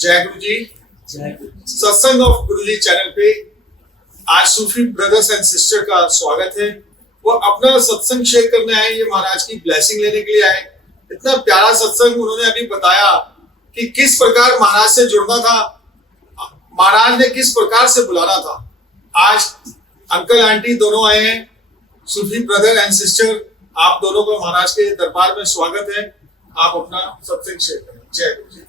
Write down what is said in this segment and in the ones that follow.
जय गुरु जी। जय गुरु जी। सत्संग ऑफ गुरु जी चैनल पे आज सूफी ब्रदर्स एंड सिस्टर का स्वागत है। वो अपना सत्संग शेयर करने आए, ये महाराज की ब्लेसिंग लेने के लिए आए। इतना प्यारा सत्संग उन्होंने अभी बताया कि किस प्रकार महाराज से जुड़ना था, महाराज ने किस प्रकार से बुलाना था। आज अंकल आंटी दोनों आए हैं, सूफी ब्रदर एंड सिस्टर, आप दोनों को महाराज के दरबार में स्वागत है। आप अपना सत्संग शेयर करें। जय गुरु जी।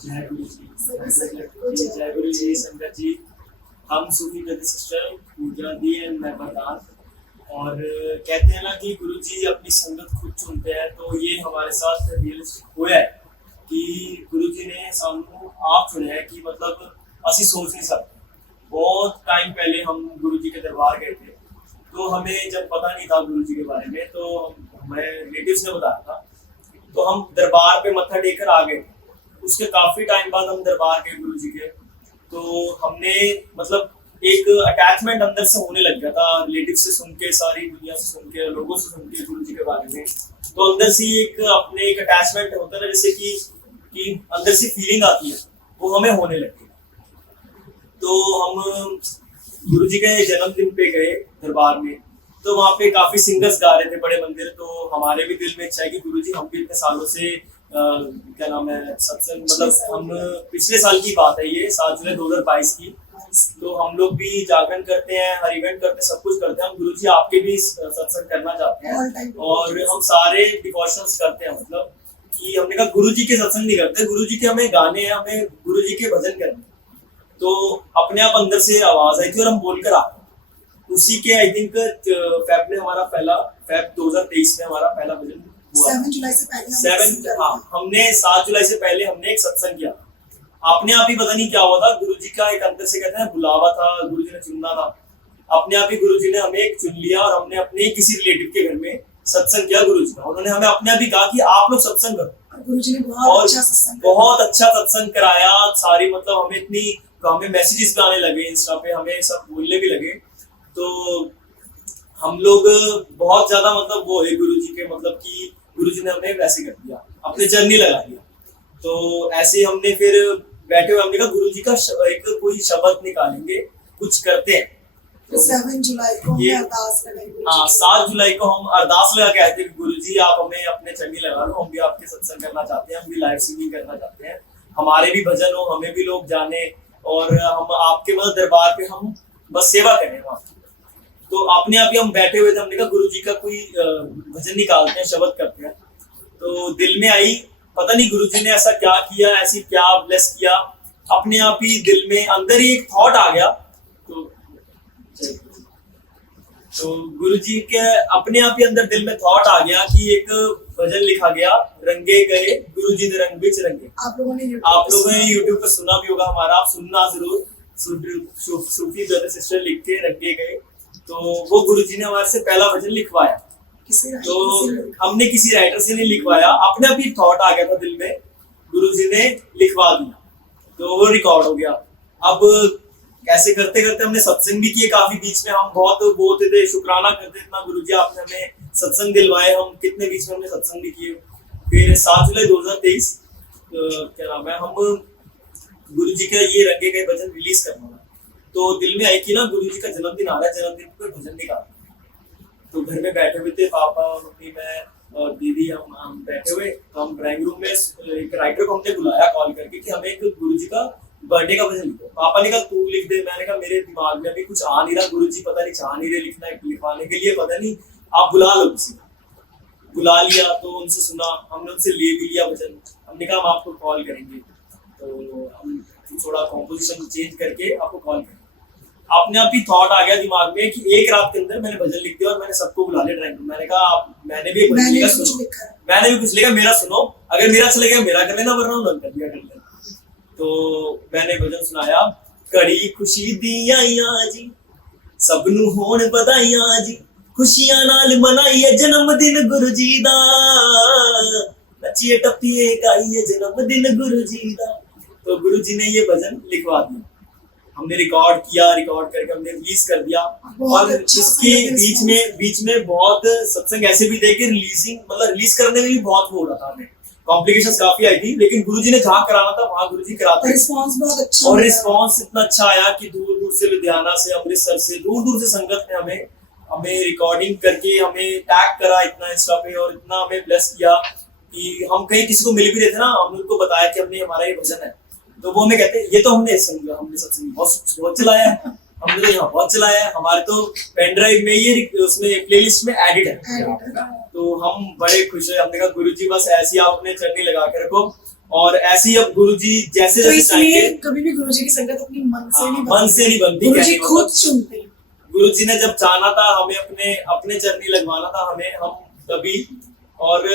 जय गुरु जी। जय गुरु जी। संगत जी, हम सूफी ब्रदर सिस्टर पूजा दी है, मैं बरदान। और कहते हैं ना कि गुरु जी अपनी संगत खुद चुनते हैं, तो ये हमारे साथ रियलिस्टिक हुआ है कि गुरु जी ने सानू आप चुने हैं कि मतलब असि सोच नहीं सकते। बहुत टाइम पहले हम गुरु जी के दरबार गए थे, तो हमें जब पता नहीं था गुरु जी के बारे में, तो हमें रिलेटिव्स ने बताया था, तो हम दरबार पे मत्था टेकर आ गए। उसके काफी टाइम बाद हम दरबार गए गुरु जी के, तो हमने मतलब एक अटैचमेंट अंदर से होने लग गया था, रिलेटिव से सुन के, सारी दुनिया से सुन के, लोगों से सुन के गुरु जी के बारे में। तो अंदर से एक अपने एक अटैचमेंट होता है ना, जैसे कि अंदर से फीलिंग आती है, वो हमें होने लगी। तो हम गुरु जी के जन्मदिन पे गए दरबार में, तो वहाँ पे काफी सिंगर्स गा रहे थे, बड़े मंदिर। तो हमारे भी दिल में इच्छा है कि गुरु जी हम भी इतने सालों से क्या नाम है सत्संग, मतलब हम पिछले साल की बात है, ये 7 जुलाई 2022 की। तो हम लोग भी जागरण करते हैं, हर इवेंट करते हैं, सब कुछ करते हैं। हम गुरु जी आपके भी सत्संग करना चाहते हैं, और हम सारे डिवोशंस करते हैं। मतलब कि हमने कहा गुरु जी के सत्संग नहीं करते, गुरु जी के हमें गाने हैं, हमें गुरु जी के भजन करने। तो अपने आप अंदर से आवाज आई थी और हम बोलकर आ गए। उसी के आई थिंक फेब में हमारा पहला, फेब 2023 में हमारा पहला भजन हुआ। 7 जुलाई से पहले हमने 7 जुलाई से पहले हमने एक सत्संग किया। अपने आप ही पता नहीं क्या हुआ था, गुरु जी का एक अंदर से कहते हैं बुलावा था, गुरु जी ने चुनना था। अपने आप ही गुरु जी ने हमें एक चुन लिया, और हमने अपने किसी रिलेटिव के घर में सत्संग किया गुरु जी का। उन्होंने हमें अपने आप ही कहा कि आप लोग सत्संग करो। गुरु जी ने बहुत अच्छा सत्संग कराया। सारी मतलब हमें इतनी, हमें मैसेजेस भी आने लगे इंस्टा पे, हमें सब बोलने भी लगे। तो हम लोग बहुत ज्यादा मतलब वो है गुरु जी के, मतलब कि गुरु जी ने हमें वैसे कर दिया, अपने चरनी लगा दिया। तो ऐसे हमने फिर बैठे हुए हमने कहा गुरु जी का एक कोई शब्द निकालेंगे, कुछ करते हैं। तो 7 जुलाई को हमने अरदास लगाई। हाँ, 7 जुलाई को हम अरदास लगा के आए थे, गुरु जी आप हमें अपने चरनी लगा लो, हम भी आपके सत्संग करना चाहते हैं, हम भी लाइव सिंगिंग करना चाहते हैं, हमारे भी भजन हो, हमें भी लोग जाने, और हम आपके मतलब दरबार पे हम बस सेवा करें वहाँ। तो अपने आप ही हम बैठे हुए थे, हमने कहा गुरु जी का कोई भजन निकालते हैं, शब्द करते हैं। तो दिल में आई, पता नहीं गुरु जी ने ऐसा क्या किया, ऐसी क्या ब्लेस किया, अपने आप ही दिल में अंदर ही एक थॉट आ गया। तो गुरु जी के अपने आप ही अंदर दिल में थॉट आ गया कि एक भजन लिखा गया, रंगे गए गुरु जी ने रंग बिच रंगे। आप लोगों ने यूट्यूब पर सुना भी होगा हमारा, आप सुनना जरूर, सूफी ब्रदर सिस्टर लिख के रंगे गए। तो वो गुरु जी ने हमारे से पहला भजन लिखवाया। तो हमने किसी राइटर से नहीं लिखवाया, अपने आप ही थॉट आ गया था दिल में, गुरु जी ने लिखवा दिया, तो वो रिकॉर्ड हो गया। अब ऐसे करते करते हमने सत्संग भी किए काफी, बीच में हम बहुत बोलते थे, शुक्राना करते इतना गुरु जी आपने हमें सत्संग दिलवाए, हम कितने बीच में हमने सत्संग भी किए। फिर 7 जुलाई 2023 क्या नाम है, हम गुरु जी का ये रंगे गए भजन रिलीज करना था। तो दिल में आई कि ना गुरु जी का जन्मदिन आ रहा है, जन्मदिन पर भजन निकाल। तो घर में बैठे हुए थे, पापा, मम्मी, मैं और दीदी, हम बैठे हुए। तो हम ड्राइंग रूम में एक राइटर को हमने बुलाया कॉल करके कि हमें एक गुरु जी का बर्थडे का भजन लिखो। पापा ने कहा तू लिख दे। मैंने कहा मेरे दिमाग में अभी कुछ आ नहीं रहा, गुरु जी पता नहीं चाह नहीं रहे लिखना, लिखवाने के लिए, पता नहीं, आप बुला लो किसी को। बुला लिया, तो उनसे सुना, हमने उनसे ले भी लिया भजन। हमने कहा हम आपको कॉल करेंगे, तो हम थोड़ा कॉम्पोजिशन चेंज करके आपको कॉल करेंगे। अपने आप ही थॉट आ गया दिमाग में कि एक रात के अंदर मैंने भजन लिख दिया और मैंने सबको बुला लिया ड्राइंग रूम। मैंने कहा मैंने भी भजन लिखा, सुनो, मैंने भी कुछ लिखा, मेरा सुनो, अगर मेरा अच्छा लगेगा मेरा कर लेना, वरना उन्होंने कर दिया, कर लेना। तो मैंने भजन सुनाया, कड़ी खुशी दियां जी सबनू होण बधाइयां जी, खुशियां नाल मनाइए जन्मदिन गुरु जी दा, नचिए टप्पिए गाइए जन्मदिन गुरु जी दा। तो गुरु जी ने ये भजन लिखवा दिया, हमने रिकॉर्ड किया, रिकॉर्ड करके हमने रिलीज कर दिया। और इसके बीच में बहुत सत्संग ऐसे भी थे कि रिलीजिंग मतलब रिलीज करने में भी बहुत हो रहा था हमें, कॉम्प्लिकेशंस काफी आई थी, लेकिन गुरुजी ने जहाँ कराना था वहाँ गुरुजी कराते। रिस्पांस बहुत अच्छा और मिला। रिस्पांस इतना अच्छा आया कि दूर दूर से, लुधियाना से, अमृतसर से, दूर दूर से संगत ने हमें रिकॉर्डिंग करके हमें टैग करा इतना इंस्टा पे, और इतना हमें ब्लेस किया कि हम कहीं किसी को मिल भी रहे थे ना, हमने उनको बताया कि हमने हमारा ये भजन है, तो वो हमें कहते हैं ये तो हमने सत्संग बहुत चलाया है, हमने तो यहाँ बहुत चलाया है, हमारे तो पेन ड्राइव में ये उसमें प्लेलिस्ट में एडिड है। तो हम बड़े खुश है। हमने कहा गुरुजी बस ऐसी आप अपने चरनी लगा के रखो, और ऐसी अब गुरुजी जैसे तो जैसे इसलिए चाहेंगे। कभी भी गुरुजी की संगत अपनी मन से नहीं मन से नहीं बनती, गुरुजी कहने खुद मतलब चुनते हैं। गुरुजी ने जब चाहना था हमें अपने चरनी लगवाना था हमें, हम तभी। और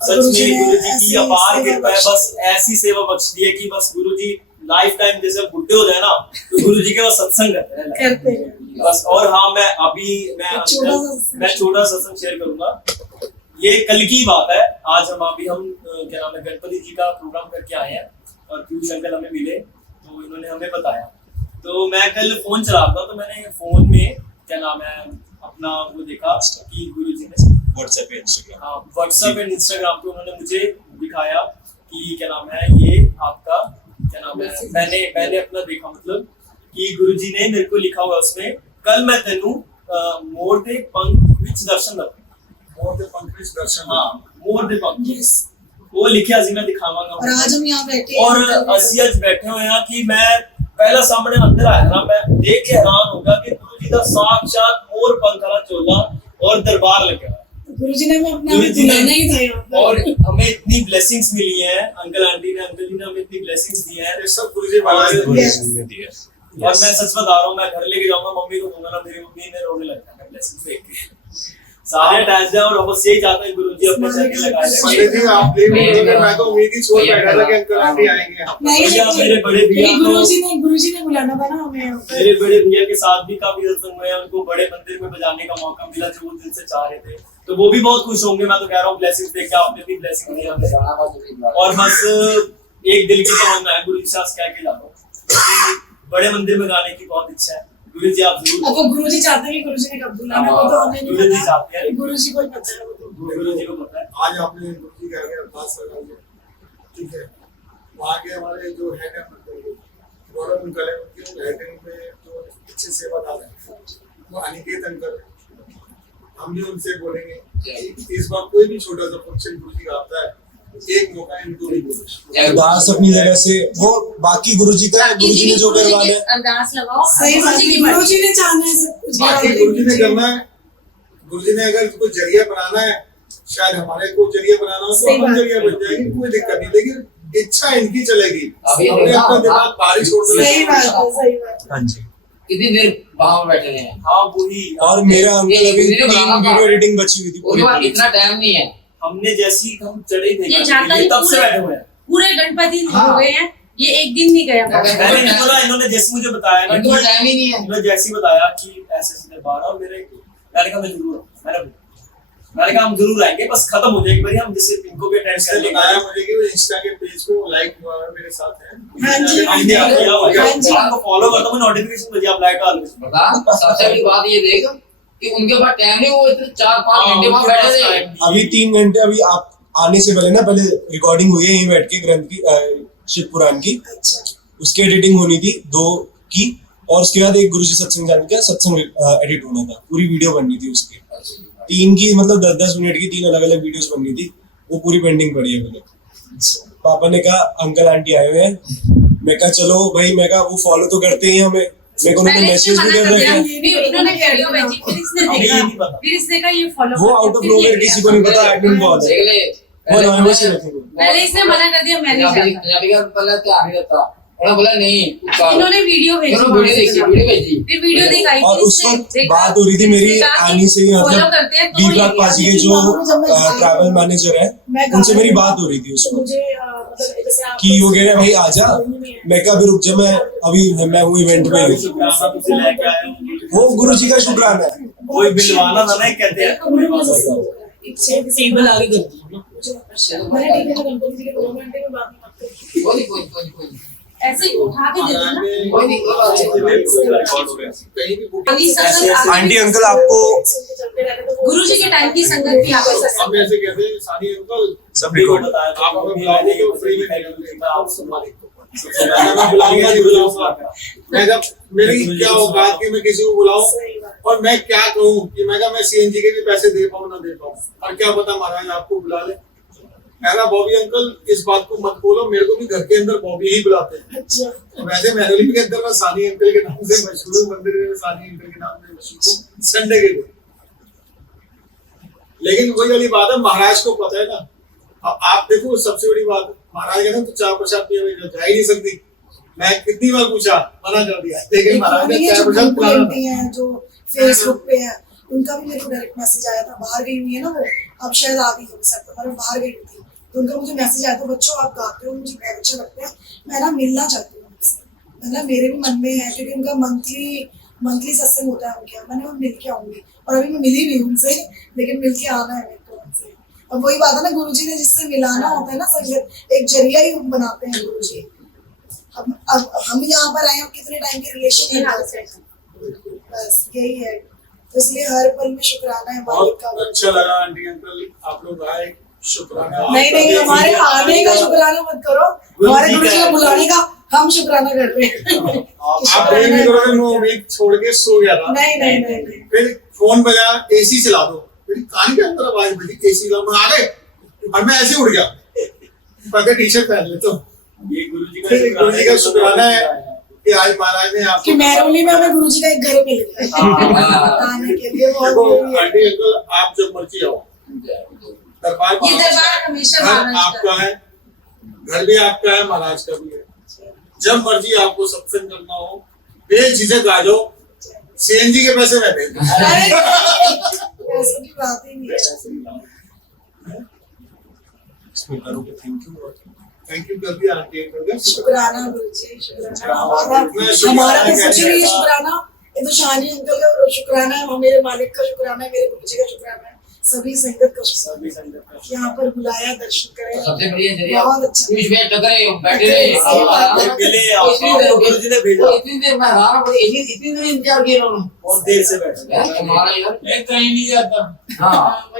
सच गुरुजी में ने गुरुजी की ऐसी अपार सेवा कृपा है, बख्श बस ऐसी सेवा बख्श दी है कि बस गुरुजी लाइफ टाइम जैसे बुढ़े हो जाए ना, तो गुरुजी के बस सत्संग करते हैं। बस। और हाँ, मैं छोटा सत्संग शेयर करूंगा। ये कल की बात है, आज हम क्या नाम है, गणपति जी का प्रोग्राम करके आए हैं, और पीयूष अंकल हमें मिले, तो इन्होंने हमें बताया। तो मैं कल फोन चला रहा था, तो मैंने फोन में क्या नाम है अपना वो देखा कि गुरुजी ने व्हाट्सएप इंस्टाग्राम, हाँ, व्हाट्सएप एंड इंस्टाग्राम पे उन्होंने मुझे दिखाया कि क्या नाम है ये आपका क्या नाम है, मैंने अपना देखा, मतलब कि गुरुजी ने मेरे को लिखा हुआ उसमें, कल मैं तेनू मोर दे पंख विच दर्शन दब, मोर दे पंख विच दर्शन, हाँ मोर दे पंख, वो लिखा जी मैं दिखावांगा। और आज हम यहाँ बैठे हैं, और ਅਸੀਂ ਅੱਜ बैठे हुए हैं कि मैं पहला सामने अंदर आया ना, मैं देख के हैरान होगा कि गुरुजी का साक्षात मोर पंख वाला चोला और दरबार लगा। गुरुजी ने हमें अपना गुरुजी ने- बुलाना ही था यहाँ पर। और हमें इतनी ब्लेसिंग्स मिली हैं, अंकल जी ने हमें इतनी ब्लेसिंग्स दी हैं। ये सब गुरुजी महाराज ने गुरुजी ने दिया। और मैं सच बता रहा हूँ, मैं घर लेके जाऊंगा, मम्मी को दूंगा ना, मेरी मम्मी ने रोने लगता है ब्लेसिंग्स देख के। सारे अटैच है, और बस यही चाहते हैं गुरुजी अपने चरनी लगाए पंडित जी आप ले लीजिए, मैं तो उम्मीद ही छोड़ बैठा था कि अंकल आंटी आएंगे। नहीं, भैया, नहीं, मेरे बड़े भैया नहीं, को- गुरुजी ने बुलाना था ना हमें यहाँ पर। मेरे बड़े भैया के साथ भी काफी सत्संग हुए हैं, उनको बड़े मंदिर में बजाने का मौका मिला जो वो दिल से चाह रहे थे, तो वो भी बहुत खुश होंगे। मैं तो कह रहा हूँ ब्लेसिंग्स देख के आपने भी ब्लेसिंग दी हमें। और बस एक दिल की तमन्ना है, गुरु जी से कह के जाता हूँ, बड़े मंदिर में गाने की बहुत इच्छा है। गुरु जी आप जरूर, अब वो गुरुजी चाहते हैं कि गुरुजी ने कब बुलाना, वो तो हमें नहीं गुरुजी चाहते हैं। पता, गुरुजी को ही पता है वो तो। गुरु जी को पता है। आज आपने गुरुजी के आगे अरदास लगा दिया, ठीक है। वहाँ के हमारे जो हेड है गौरव अंकल है, उनके हेडिंग में जो अच्छे सेवादार है वो अनिकेत अंकल है। हम भी उनसे बोलेंगे कि इस बार कोई भी छोटा सा फंक्शन गुरुजी का आता है, एक मौका इनको भी बोलो। अरदास अपनी जगह से, वो बाकी गुरुजी का है, गुरुजी ने जो करवाना है अरदास लगाओ, सही बात है, गुरुजी ने चाहना है सब कुछ। बाकी गुरुजी ने करना है। गुरुजी ने अगर कोई जरिया बनाना है, शायद हमारे को जरिया बनाना हो तो सही हम बात जरिया बन जाएंगे, कोई दिक्कत नहीं, लेकिन इच्छा इनकी चलेगी। अभी हमने अपना दिमाग बाहर छोड़ दिया। सही बात है, सही बात है। हाँ जी। कितनी देर वहां बैठे हैं? हाँ वही, और मेरा अंकल अभी वीडियो 3 बनाना था। वीडियो एडिटिंग बची हुई थी उनके पास इतना टाइम नहीं है। हमने जैसी हम चढ़े थे ये जाता ही तब से बैठे हुए हैं। पूरे गणपति हाँ। हो गए हैं, ये एक दिन नहीं गया। मैंने नहीं बोला, इन्होंने जैसे मुझे बताया ना इनको कि टाइम ही नहीं है। इन्होंने जैसे ही बताया कि ऐसे ऐसे दरबार, और मैंने कहा मैं जरूर आऊं। मैंने कहा हम जरूर आएंगे, बस खत्म हो जाए एक बार, हम जैसे इनको भी अटेंड इसने कर लेंगे। बताया मुझे कि वो इंस्टा के पेज पे वो लाइक हुआ है, मेरे साथ है। हाँ जी, हाँ हमने जी, किया हुआ है। हाँ जी। आपको फॉलो करता हूं, नोटिफिकेशन मुझे आप लाइक डाल दो। बता, सबसे बड़ी बात ये देख कि उनके पास टाइम नहीं, वो इतने 4-5 हाँ, घंटे वहां उनके पास बैठे थे। time नहीं। अभी 3 घंटे, अभी आप आने से पहले ना, पहले रिकॉर्डिंग हुई है यहीं बैठ के ग्रंथ की, शिव पुराण की, अच्छा, उसकी एडिटिंग होनी थी 2 की, और उसके बाद एक गुरुजी सत्संग चैनल का सत्संग एडिट होना था, पूरी वीडियो बननी थी उसकी 3 की, मतलब 10-10 मिनट की 3 अलग अलग वीडियोस बननी थी, वो पूरी पेंडिंग पड़ी है मुझे। पापा ने कहा अंकल आंटी आए हुए हैं, मैं कहा चलो भाई, मैं कहा वो फॉलो तो करते ही हमें, मेरे को उन्होंने मैसेज भी कर रखे हैं। फिर इन्होंने वीडियो भेजी, फिर इसने हमें ये नहीं देखा, पता। फिर इसने कहा ये फॉलो वो आउट ऑफ नोवेयर किसी को नहीं पता, एडमिन बहुत है, देख ले, वो anonymous ही रखेंगे। पहले इसने मना कर दिया, मैं नहीं पंजाबी जाता। पंजाबी का पहले तो आ नहीं रहता। उन्होंने बोला नहीं, तू कर। इन्होंने वीडियो भेजी, उन्होंने वीडियो देखी, वीडियो भेजी। फिर वीडियो दिखाई, और फिर उस इसने वक्त देखा, बात हो रही थी फिर मेरी इसने कहा कि आनी से ही, follow मतलब करते हैं, तो दीपराज ये पासी के जो ट्रैवल मैनेजर है, उनसे मेरी बात हो रही थी उस तो वक्त मुझे मतलब जैसे आप कि वो कह रहे हैं भाई आजा, मैं कहा अभी रुक जा, मैं हूँ इवेंट में हूँ। शुक्राना तुझे लेके आए हूं। वो गुरुजी का शुक्राना है। कोई बिलवाना था ना, कहते हैं टेबल आगे कर दी मैंने टीवी में गणपति जी के 2 घंटे में बात नहीं करते। कोई ऐसे ही उठा के दे देना। कोई नहीं, कोई बात नहीं। कहीं भी बुक अभी सत्संग आंटी अंकल आपको चलते रहते तो गुरुजी के टाइम की संगत भी आपको हम ऐसे कहते हैं सानी अंकल सब भी को रिकॉर्ड बताया था आप हमें कि बुलाओगे तो फ्री में मैंने आप सम्मानित मैं बुलाऊंगा नहीं बुलाऊंगा मैं जब मेरी क्या औकात की मैं किसी को बुलाऊं सही बात। और मैं क्या कहूं कि मैं सीएनजी के भी पैसे दे पाऊं ना दे पाऊं और क्या पता महाराज आपको बुला ले कहना बॉबी अंकल इस बात को मत बोलो मेरे को भी घर के अंदर बॉबी ही बुलाते हैं अच्छा तो वैसे महरौली के अंदर मैं सानी अंकल के नाम से मशहूर हूं मंदिर में सानी अंकल के नाम से मशहूर हूं संडे के दिन लेकिन वही वाली बात है महाराज को पता है ना अब आप देखो सबसे बड़ी बात महाराज कहते हैं तो चाय प्रसाद पिए हुए जा ही नहीं सकती मैं कितनी बार पूछा मना कर दिया लेकिन महाराज ने चाय प्रसाद पिलाना था। हैं जो फेसबुक पे है उनका भी मेरे को डायरेक्ट मैसेज आया था बाहर गई हुई है ना वो अब शायद आ गई होगी सर पर बाहर गई थी तो उनका मुझे मैसेज आया था बच्चों आप गाते हो मुझे बहुत अच्छा लगता है मैं ना मिलना चाहती हूँ उनसे मैं ना मेरे भी मन में है क्योंकि उनका मंथली सत्संग होता है उनके यहाँ मैंने वो मिल के आऊंगी और अभी मैं मिली भी उनसे लेकिन मिल के आना है मेरे को उनसे अब वही बात है ना गुरुजी ने जिससे मिलाना होता है ना संगत एक जरिया ही बनाते हैं गुरुजी अब हम यहाँ पर आए और कितने टाइम के रिलेशन है बस यही है तो इसलिए हर पल में शुक्राना है मालिक का बहुत अच्छा लगा आंटी अंकल आप लोग आए शुक्राना नहीं हमारे आने का शुक्राना मत करो हमारे गुरुजी को बुलाने का हम शुक्राना कर रहे हैं आप देख भी करोगे मैं उम्मीद छोड़ के सो गया था नहीं फिर फोन बजा एसी चला दो मेरी कान के अंदर आवाज बजी एसी ला मैं आ गए और मैं ऐसे उड़ गया पता टी शर्ट पहन ले तो ये गुरुजी का शुक्राना है कि आज महाराज ने कि आपको महरौली में हमें गुरुजी का एक घर मिल गया आने के लिए बहुत देखो जरूरी है। आंटी अंकल आप जब मर्जी आओ दरबार ये दरबार हमेशा घर महाराज आपका है घर भी आपका है महाराज का भी है जब मर्जी आपको सत्संग करना हो बेझिझक आ जाओ सीएनजी के पैसे मैं भेज दूंगा अरे, ऐसी की बात ही नहीं है इसमें करोगे थैंक यू कर दिया आंटी अंकल शुक्राना गुरुजी शुक्राना मैं शुक्राना हमारा तो कहने कुछ नहीं है लगा। शुक्राना ये तो शानी अंकल का शुक्राना है मेरे मालिक का शुक्राना है मेरे गुरुजी का शुक्राना है सभी संगत का शुक्राना सभी संगत का यहाँ पर बुलाया दर्शन करें सबसे बढ़िया जरिया बहुत अच्छा इसमें टकरे बैठे रहे सही बात है। मिले आपको गुरुजी ने भेजा इतनी देर मैं हैरान पड़ी इतनी देर इंतजार किया उन्होंने बहुत देर से बैठे यार तुम्हारा यार कहीं नहीं जाता हाँ